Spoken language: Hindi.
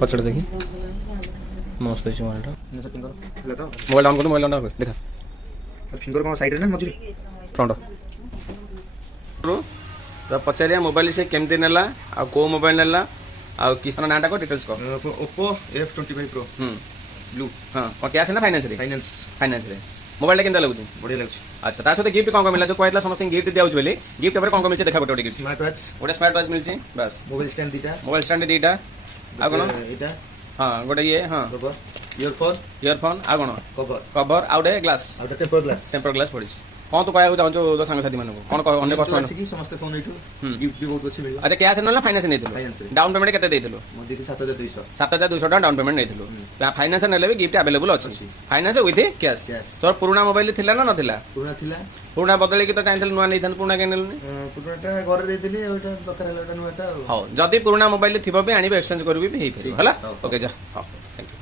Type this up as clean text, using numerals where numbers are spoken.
पछड़ देखी मस्त है मोबाइल मोबाइल ऑन कर मोबाइल ऑन कर देखा फिंगर कौन साइड रे ना मझिरे फ्रंट तो पचारिया मोबाइल से केमती नेला आ को मोबाइल नेला आ किसना नाटा को डिटेल्स को ओप्पो F25 Pro ब्लू हां को कैश है ना फाइनेंस रे फाइनेंस रे मोबाइल केनता लागुची बढ़िया लागुची अच्छा ता सते गिफ्ट कोन मिला जो कहतला समस्त गिफ्ट दियाउछ बेले गिफ्ट पर कोन मिलचे देखा गोटे गिफ्ट स्मार्ट वॉच मिलची बस मोबाइल स्टैंड दीटा आ कोन एटा हां गोटे ये हां ईयरफोन आ कोन कवर आउटे ग्लास टेम्पर ग्लास पड़ी कौन तो कहया चाहू तो संग साथी मानको कौन अन्य कस्टमर आसी समस्त फोन एठू गिफ्ट भी बहुत अच्छे मिलबा अच्छा कैश न फाइनेंस नै डाउन पेमेंट केते देइथिलो मो देखि 7200 टका डाउन पेमेंट नै फाइनेंस नेले भी गिफ्ट अवेलेबल अछि फाइनेंस विथ कैश तोर पुराना मोबाइल थिला ना नथिला पुराना बदले की तो चाहथिल नुआ नै थन पुराना के नेलनी पुरानाटा घर देइथिली ओटा दरकार हलाटा नुआटा हां जदी पुराना मोबाइल थिबो भी आनी एक्सचेंज करबी भी हेइ फेरि हला ओके जा हां थैंक यू